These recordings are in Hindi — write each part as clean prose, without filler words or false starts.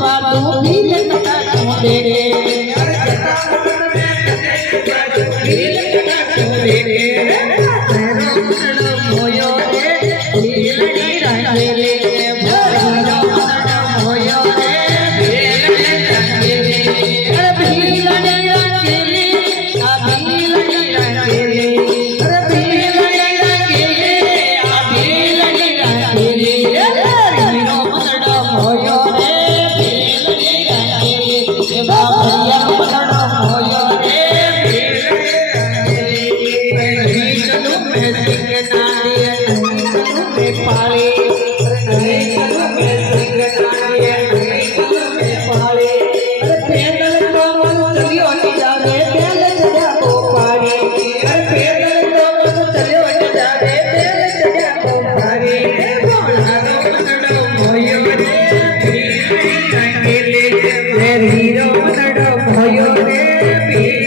पादू भील कटा चोदे रे भील कटा चोदे रे तेरो मनडो मोयो रे भील रंगे रे तेरो मनडो मोयो रे भील रंगे रे अरे भील रंगे रे आ भील रंगे रे अरे भील रंगे रे आ भील रंगे रे तेरो मनडो मोयो रे भील रंगे रे बाबा मनडो मोयो रे भील रंगे रे चलो मैं सिंह नारिया चलो मैं पाले नहीं चलो मैं सिंह नारिया नहीं चलो मैं पाले अरे पैदल तो मन चलियो नहीं जावे बैल चढ़ा तो पारे अरे पैदल तो मन चलियो नहीं जावे बैल चढ़ा तो पारे हमारो मनडो मोयो रे भील रंगे रे हीरो मनडो मोयो रे भील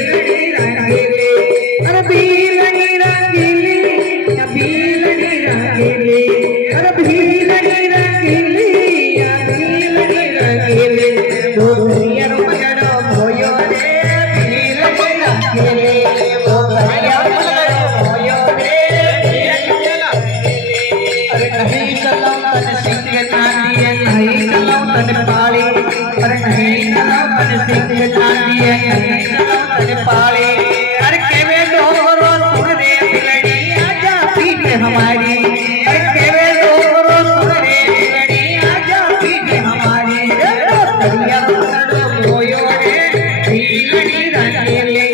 रंगे रे अरे भील रंगे रे भील रंगे रे अरे भील रंगे रे भील रंगे रे डोरिया मनडो मोयो रे भील रंगे रे डोरिया मनडो मोयो रे भील रंगे रे अरे नहीं चलो तन सिंह नारिया नहीं चलो तन पाले अरे नहीं चलो तन सिंह नारिया नहीं चलो तन पाले अरे केवे डोरो सुन रे बिगड़ी आजा पीठ हमारी अरे केवे डोरो सुन रे बिगड़ी आजा पीठ हमारी करिया मनडो मोयो रे भील रंगे रे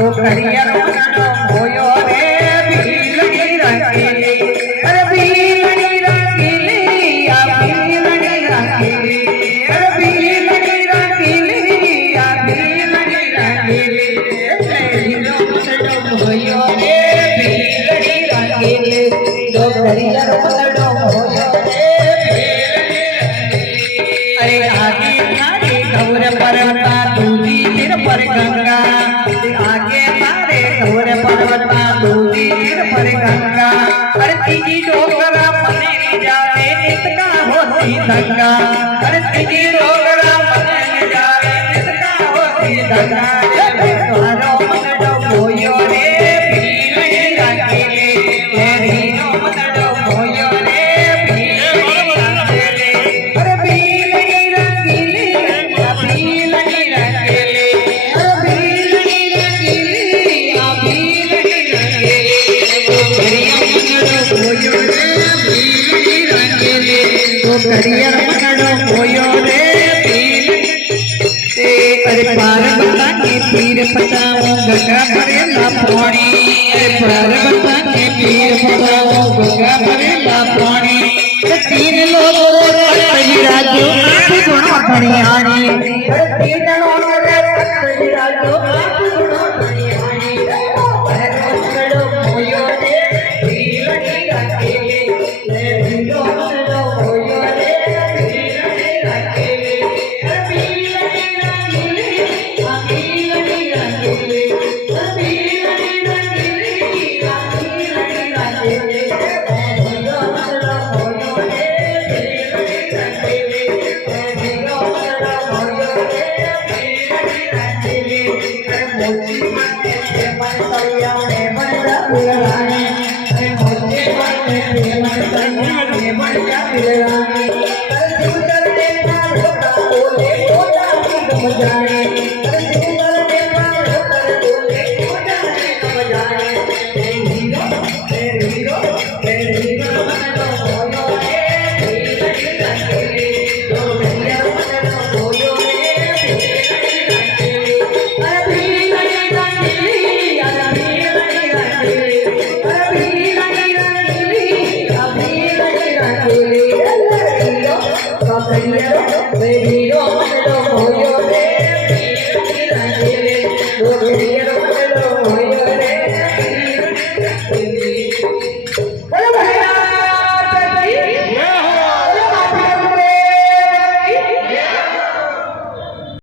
ओ करिया मनडो मोयो रे भील रंगे रे अरे भील रंगे रे आ भील रंगे रे अरे भील रंगे रे आ भील रंगे रे हीरो मनडो मोयो रे भील रंगे रे दो करिया मनडो मोयो रे भील रंगे रे अरे आगे तारे गौर पर्वता दूधी सिर पर गंगा आगे तारे गौर पर्वता दूधी सिर पर गंगा अरे तीजी डोगरा मने जावे नितका होती दंगा अरे तीजी डोगरा मने जावे नितका होती दंगा तुम्हारो मनडो मोयो रे भील रंगे रे हीरो मनडो मोयो रे भील रंगे रे अरे भील रंगे रे आ भील रंगे रे अरे भील रंगे रे आ भील रंगे रे करिया मनडो मोयो रे भील अरे पार्वता के पीर पचाओ गंगा भरेला पानी अरे पार्वता के पीर पचाओ गंगा भरेला पानी तीन लोग राजो आप गुणों धनियानी तीन लोग राजो आप गुणों धनियानी मनडो मोयो रे भील रंगे रे हीरो मनडो मोयो रे भील रंगे रे भील रंगे रे आ भील रंगे रे भील रंगे रे आ भील रंगे रे हीरो मनडो मोयो रे भील रंगे रे हीरो मनडो मोयो रे भील रंगे रे मोची मने मन सरिया में बनदा बिराने अरे मोची मने मन सरिया में बनदा बिराने अरे सुंदर देखा रोता बोले रोता की बजाने अरे सुंदर देखा रोता बोले रोता की बजाने हीरो मनडो मोयो रे भील रंगे रे दो करिया मनडो मोयो रे भील रंगे रे अरे भील रंगे रे आ भील रंगे रे अरे भील रंगे रे आ भील रंगे रे हीरो करिया हीरो मनडो